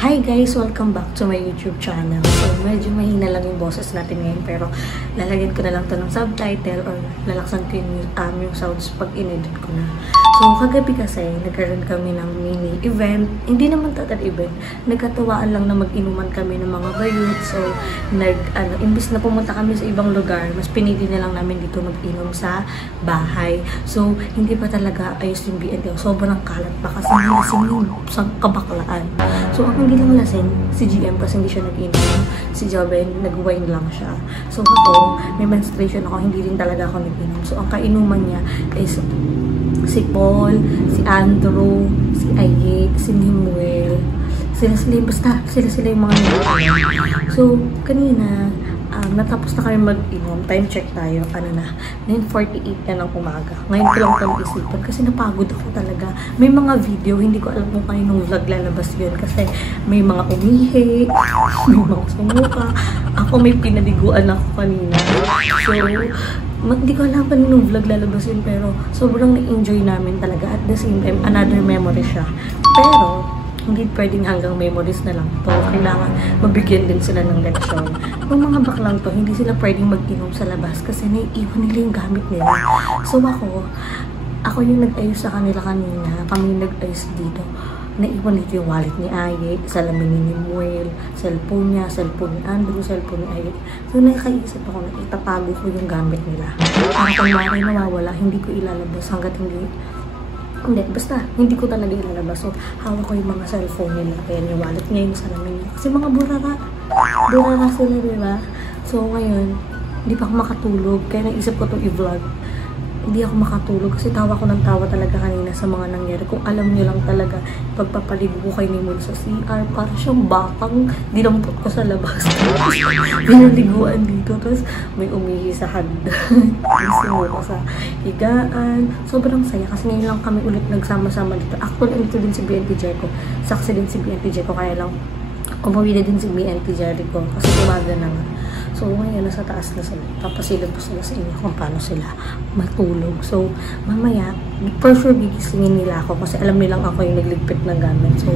Hi guys! Welcome back to my YouTube channel. So, medyo mahina lang yung boses natin ngayon pero lalagyan ko na lang to ng subtitle or lalaksan ko yung sounds pag in-edit ko na. So, kagabi kasi nagkaroon kami ng mini event. Hindi naman total event. Nagkatawaan lang na mag-inuman kami ng mga bayot. So, imbis na pumunta kami sa ibang lugar, mas pinili na lang namin dito mag-inom sa bahay. So, hindi pa talaga ayos yung BNT. Sobrang kalat pa kasi nalasing yung kabaklaan. So, ang hindi lang lasing, si GM kasi hindi siya nag-inom. Si Joven, nag-wine lang siya. So, ako, may menstruation ako, hindi rin talaga ako nag-inom. So, ang kainuman niya is si Paul, si Andrew, si Aye, si Nimuel. Basta sila yung mga nag-inom. So, kanina, natapos na kami mag-inom. Time check tayo. 9:48 na ng umaga. Ngayon ko lang ito isipan kasi napagod ako talaga. May mga video, hindi ko alam kung kaninong vlog lalabas yun kasi may mga umihi, may mga sumuka. Ako may pinaliguan ako kanina. So, hindi ko alam kaninong vlog lalabas yun pero sobrang na-enjoy namin talaga. At the same time, another memory siya. Pero, hindi pwedeng hanggang memories na lang to. Kailangan mabigyan din sila ng leksyon. Yung mga baklang to, hindi sila pwedeng mag-inom sa labas kasi naiiwan nila yung gamit nila. So ako yung nag-ayos sa kanila kanina. Kami nag-ayos dito. Naiwan dito yung wallet ni Aye, salamin ni Muel, cellphone niya, cellphone ni Andrew, cellphone ni Aye. So nakakaisip ako na itatago ko yung gamit nila. Para kung mari nawawala, hindi ko ilalabas hanggat hindi, basta, hindi ko talaga ilalabas. So, hawak ko yung mga cellphone nila. Kaya yung wallet niya, yung salamin niya. Kasi mga burara sila, diba? So, ngayon, hindi pa ako makatulog. Kaya naisip ko itong i-vlog. Hindi ako makatulog kasi tawa ko ng tawa talaga kanina sa mga nangyari. Kung alam niyo lang talaga, pagpapaligo ko kay Nimul sa CR, para siyang batang dinampot ko sa labas. Pinaliguan dito. Tapos may umihi sa hagdan. Isimu ko sa higaan. Sobrang saya kasi ngayon lang kami ulit nagsama-sama dito. Actually, ito din si BNT Jericho. Saksi din si BNT Jericho. Kaya lang, umuwi na din si BNT Jericho kasi umaga na nga. So, ngayon, nasa taas na sila. Papasilip po sila sa inyo kung paano sila matulog. So, mamaya, for sure, gigisingin nila ako kasi alam nilang ako yung nagligpit ng gamit. So,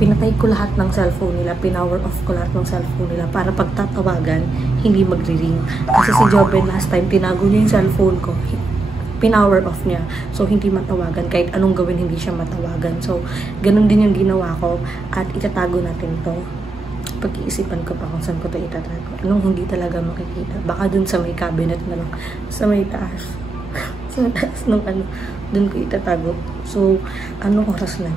pinatay ko lahat ng cellphone nila. Pinower off ko lahat ng cellphone nila para pagtatawagan, hindi magri-ring. Kasi si Joven last time, tinago niya yung cellphone ko. Pinower off niya. So, hindi matawagan. Kahit anong gawin, hindi siya matawagan. So, ganun din yung ginawa ko. At itatago natin to. Pag-iisipan ko pa kung saan ko ito itatago. Anong hindi talaga makikita. Baka dun sa may cabinet na lang. Sa may taas. Sa taas nung dun ko itatago. So, anong oras na?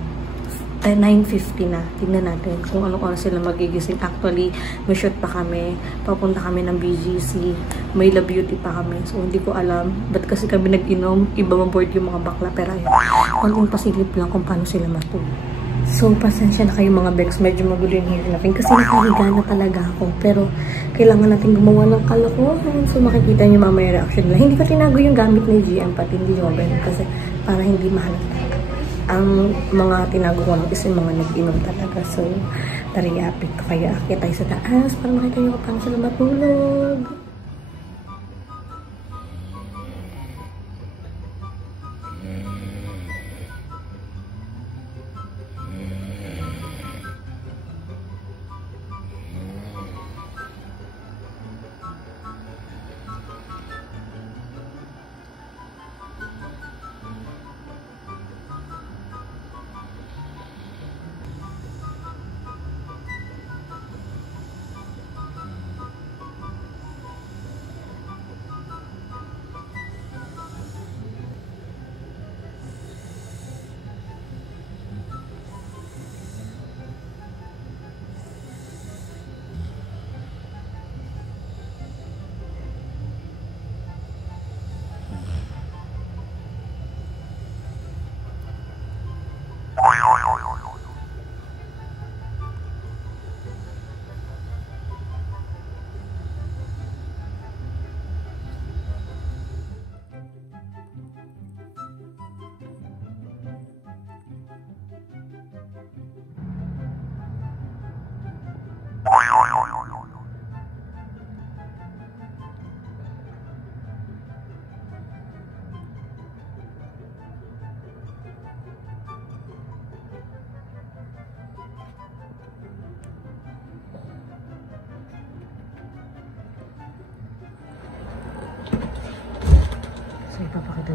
9:50 na. Tingnan natin kung anong oras sila magigising. Actually, may shoot pa kami. Papunta kami ng BGC. May La Beauty pa kami. So, hindi ko alam. Ba't kasi kami nag-inom? Iba maboard yung mga bakla. Pero ayun. Konting pasilip lang kung paano sila matulog. So, pasensya na kayo mga Bex. Medyo magulo yung hair natin. Kasi nakahiga na talaga ako. Pero, kailangan natin gumawa ng kalokohan. So, makikita nyo mamaya reaction nila. Hindi ko tinago yung gamit ni GM pati hindi Joven. Kasi, para hindi mahalata. Ang mga tinago ko is yung mga nag-inom talaga. So, tariyapit ko. Kaya, akit tayo sa taas para makita nyo kung paano sila matulog.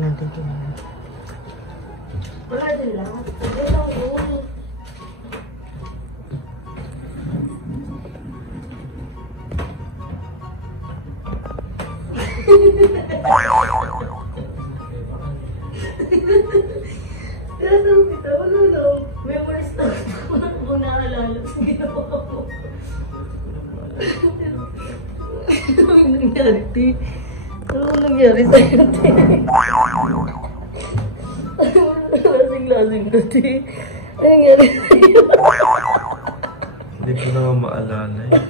natin tingnan. Wala din lang. Sabi lang yun. Kaya kita, wala lang. Memories na. Wala ko naalala sa ginawa ko. Ano nangyari, Ti? Ano nangyari sa'yo, Ti? Lasing-lasing ka, Ti. Ano nangyari sa'yo? Hindi ko na maalala eh.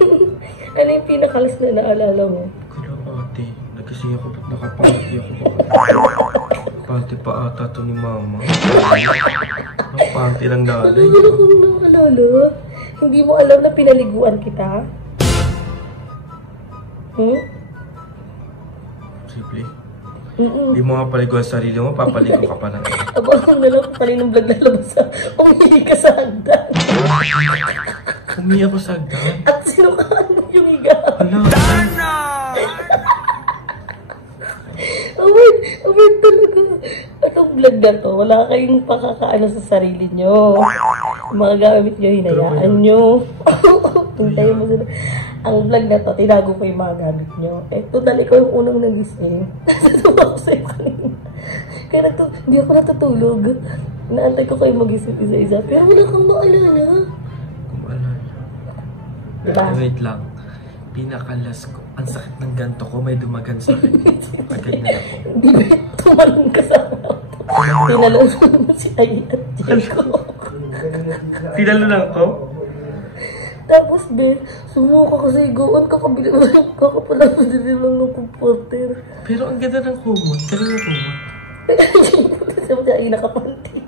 Ano yung pinakalas na naalala mo? Kalapati. Nagising ako, ba't nakapati ako? Pati pa ata to ni Mama. Nakapati lang Ano dali. yung naalala? Hindi mo alam na pinaliguan kita? Simple. Hindi mo nga paliguan sa sarili mo, papaligo ka pa lang. Abang na lang, kaninang vlog lalabas sa umihi ka sa hagdan. Umiyak ako sa hagdan. At sinukaan mo yung higa. Hala. Award talaga. Itong vlog na to, wala kayong pakakaano sa sarili nyo. Mga gamit nyo, hinayaan nyo. Hintayin mo sila. Ang vlog na to, tinago ko yung mga gamit nyo. Total, ikaw yung unang nagising. Natutuwa ko sa'yo kanina. Kaya hindi ako natutulog. Naantay ko kayo magising isa-isa. Pero wala kang maalala. Diba? Wait lang. Pinakalas ko. Ang sakit ng ganto ko. May dumagan sa akin. Pagkainan ako. Hindi ba? Tumalong ka sa auto. Tinalong mo si Ay at Jericho. Tinalo lang ko? Tapos, be, sumuka kasi goon ka kabili mo lang kakapala mo din lang ng comforter. Pero ang ganda ng kumot. Kanina kumot. Kasi mo siya ay nakapanti.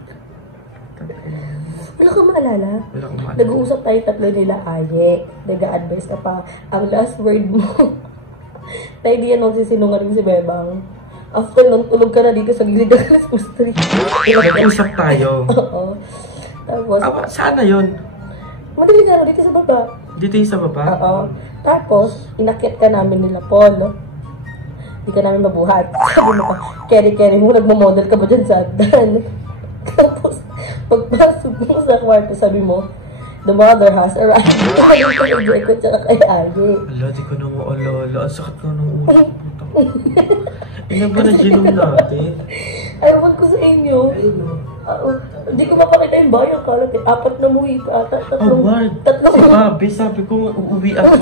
Wala kang maalala? Wala akong maalala. Nag-uusap tayo tatlo nila, Aye. Nag-a-advise ka pa. Ang last word mo. Tayo di yan magsisinungaling si Bebang. After nun, tulog ka na dito sa gilid ng Christmas tree. Nag-usap tayo. Oo. Tapos, Saan na yun? madaling araw dito sa baba. Dito yung sa baba? Oo. Tapos, inakit ka namin nila, Paul. Hindi ka namin mabuhat. Sabi mo pa, carry-carry mo, nagmamodel ka ba dyan sa hagdan? Tapos, pagpasok mo sa kwarto, sabi mo, the mother has arrived. Sabi ko kay Jeko tsaka kay Aye. Ala, di ko na maalala. Ang sakit ko ng ulo. Ilan ba na ginom natin? Ayawan ko sa inyo. Hindi ko mapakita yung bayan. Kala ko, 4 na muwi pa ata. Tatlong Si Bobby, sabi ko, uuwi ako.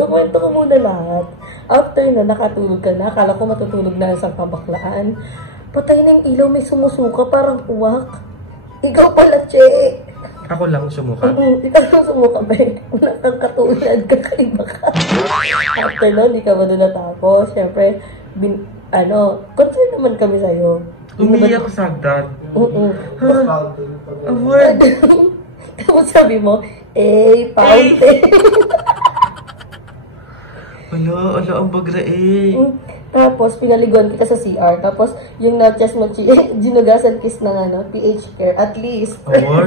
Kukwento ko muna lahat. After na, nakatulog ka na. Akala ko matutulog na sa kabaklaan. Patay na yung ilaw, may sumusuka, parang uwak. Ikaw pala, Che. Ako lang sumuka. Ikaw lang sumuka, be. Wala kang katulad, kakaiba ka. After na, hindi ka ba doon natapos? Siyempre, concern naman kami sa'yo. Umiyak ako sa hagdan. Award! Tapos sabi mo, fountain. Ala, ang bagra eh. Tapos, pinaliguan kita sa CR. Tapos, yung na-chest mo, ginugasan kiss ng PH care. At least. Award?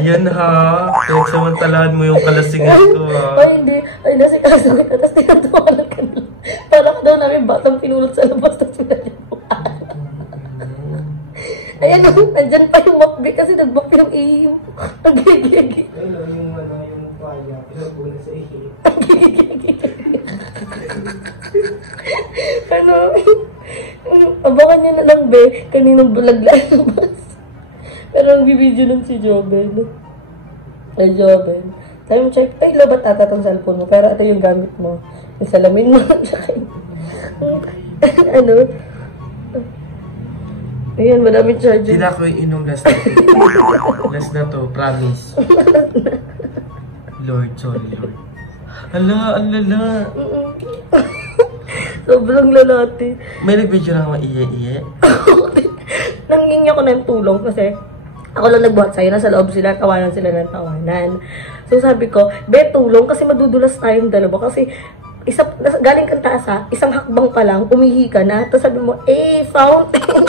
Ayan ha. Pinagsamantalaan mo yung kalasingan ko ha. Ay, hindi. Ay, nasikaso kita. Tapos, tinatawanan ka na. Parang daw namin batang pinulot sa labas. Tapos, pinalibuan. Ayan, nandyan pa yung mukbi kasi nag-book yung iyo. Nagigigig. Ayun, yung paya. Pinagbulan sa iyo. Abangan nyo na lang, be. Kaninang bulag lalabas. Pero ang bibidyo nun si Joben. Ay, Joben. Sabi mo, check, ay, lobat ata itong cellphone mo. Pero ito yung gamit mo. Yung salamin mo. Ayan, madaming charger. Hindi na ako inom last na to. Last na to, promise. Lord, sorry Lord. Ala, ang lala. Sobrang lalati. May nag-video na naman iye-iye. Nanghingi ako ng tulong kasi ako lang nagbuhat sa'yo. Nasa loob sila, tawanan sila ng tawanan. So sabi ko, be, tulong kasi madudulas tayong dalawa. Kasi galing kang taas ha, isang hakbang pa lang, umihi ka na. Tapos sabi mo, fountain.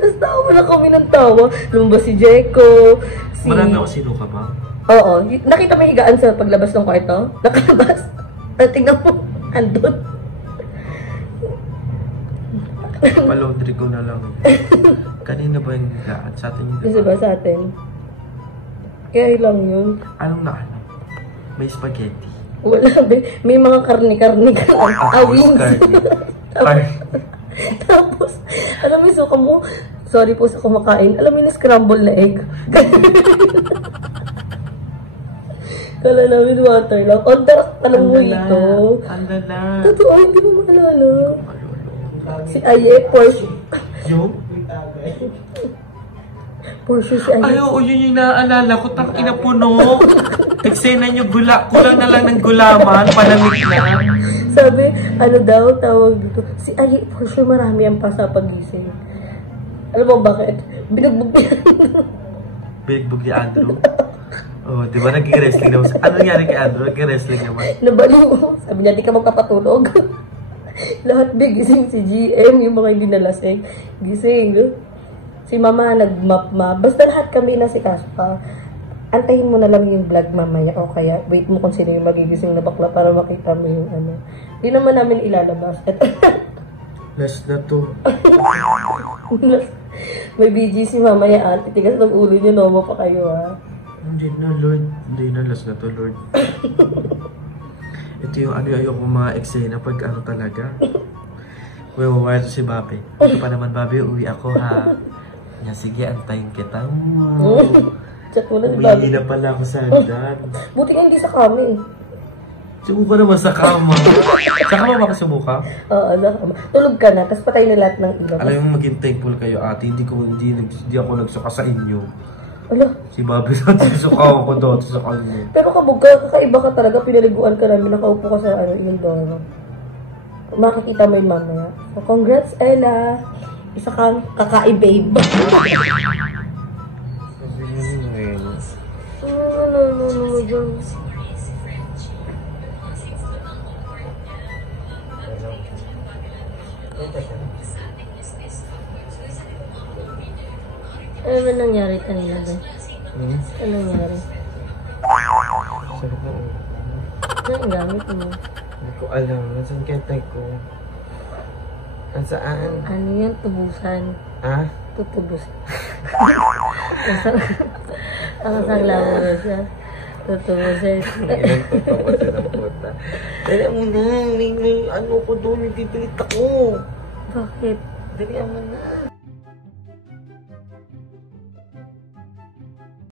Tapos tawa na kami ng tawa. Lumabas si Jeko. Marami ako sino ka ba? Oo. Nakita mo higaan sa paglabas ng kwarto? Nakalabas. Tingnan mo. Andun. Palondry ko na lang. Kanina ba yung lahat? Sa atin yung Kasi ba sa atin? Kaya lang yun. Anong na ano? May spaghetti. Wala, may mga karne-karne ka lang. Tapos carne. Tapos, alam mo yung suka mo, sorry po sa kumakain, alam mo yung scramble na egg. Kala namin water lang. Order, alam mo ito. Anda na. Totoo, hindi mo maalala. Si Aye, Porsche. Yung? Porsche si Aye. Ay, oo, yun yung naaalala ko. Tangina puno. Eksena nyo, kulang na lang ng gulaman. Palamig na. Sabi, ano daw, tawag dito. Si Aye, Porsche, marami ang pasapagising. Alam mo bakit? Binugbog niya. Binugbog ni Andrew. Oh, di ba naging wrestling naman? Ano nangyari kay Andrew? Naging wrestling naman. Nabalo. Sabi niya, di ka magpapatulog. Lahat gising si GM, yung mga hindi nalasing. Gising. Si Mama nag-map. Basta lahat kami na si Kaspa. Antayin mo na lang yung vlog mamaya. O kaya, wait mo kung sino yung magigising na bakla para makita mo yung ano. Di naman namin ilalabas. Last na to. May BGC mamaya, ate. Tigas ng ulo niyo, Nomo pa kayo, ha? Hindi na, Lord. Hindi na, last na to, Lord. Ito yung ano yung mga eksena pag ano talaga. Wala to si Bobby. Ito pa naman, Bobby, uwi ako, ha? Yan, sige, antayin kita. Wow. Chat mo na si Bobby. Uwi na pala ako sa hagdan. Buti nga hindi sa kami. Sumuka naman sa kama. Sa kama ba ka sumuka? Oo, sa kama. Tulog ka na, tapos patay na lahat ng ilaw. Alam mo, maging thankful kayo, ate. Hindi ako nagsuka sa inyo. Ala. Si Bobby natin suka ako dito sa kanya. Pero kabog ka, kakaiba ka talaga. Pinaliguan ka namin, nakaupo ka sa yung doro. Makikita mo yung mamaya. So, congrats, Ella. Isa kang kaka-babe. Ano ba nangyari kanina ba? Ano nangyari? Sarap na. Ano yung gamit mo? Hindi ko alam. Nasaan kentay ko? Saan? Ano yan? Tubusan. Ha? Tutubusan. Ang sangla mo na siya. Tutubusan. Ilan totoo siya ng puta. Dali mo na. May ano ko doon. Nagdidelete ako. Bakit? Dali mo na.